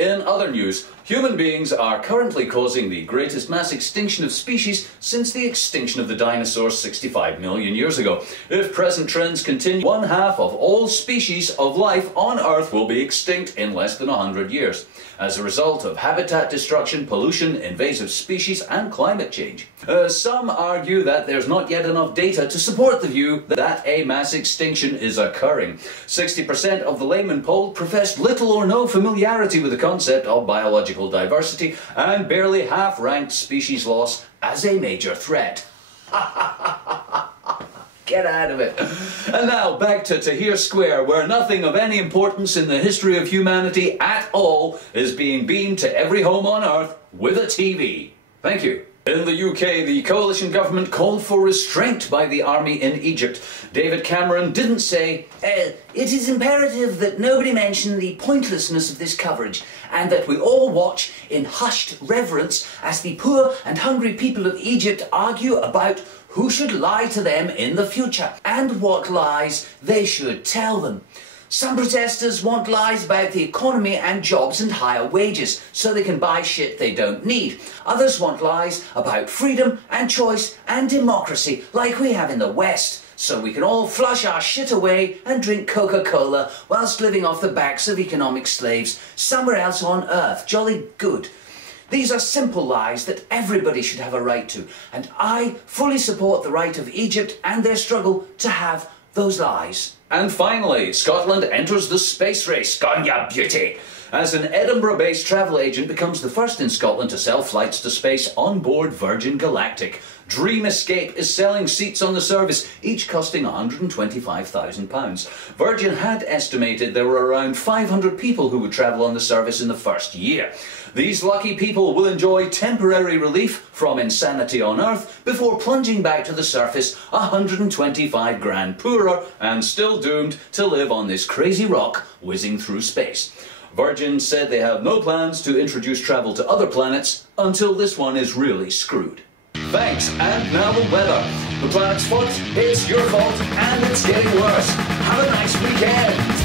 In other news, human beings are currently causing the greatest mass extinction of species since the extinction of the dinosaurs 65 million years ago. If present trends continue, 1/2 of all species of life on Earth will be extinct in less than 100 years, as a result of habitat destruction, pollution, invasive species and climate change. Some argue that there's not yet enough data to support the view that a mass extinction is occurring. 60% of the laymen polled professed little or no familiarity with the concept of biological diversity, and barely half ranked species loss as a major threat. Get out of it. And now back to Tahrir Square, where nothing of any importance in the history of humanity at all is being beamed to every home on Earth with a TV. Thank you. In the UK, the coalition government called for restraint by the army in Egypt. David Cameron didn't say, "It is imperative that nobody mention the pointlessness of this coverage, and that we all watch in hushed reverence as the poor and hungry people of Egypt argue about who should lie to them in the future, and what lies they should tell them." Some protesters want lies about the economy and jobs and higher wages, so they can buy shit they don't need. Others want lies about freedom and choice and democracy, like we have in the West, so we can all flush our shit away and drink Coca-Cola whilst living off the backs of economic slaves somewhere else on Earth. Jolly good. These are simple lies that everybody should have a right to, and I fully support the right of Egypt and their struggle to have those lies. And finally, Scotland enters the space race. Gone ya beauty! As an Edinburgh-based travel agent becomes the first in Scotland to sell flights to space on board Virgin Galactic. Dream Escape is selling seats on the service, each costing £125,000. Virgin had estimated there were around 500 people who would travel on the service in the first year. These lucky people will enjoy temporary relief from insanity on Earth before plunging back to the surface 125 grand poorer and still doomed to live on this crazy rock whizzing through space. Virgin said they have no plans to introduce travel to other planets until this one is really screwed. Thanks, and now the weather. The planet's fucked, it's your fault, and it's getting worse. Have a nice weekend.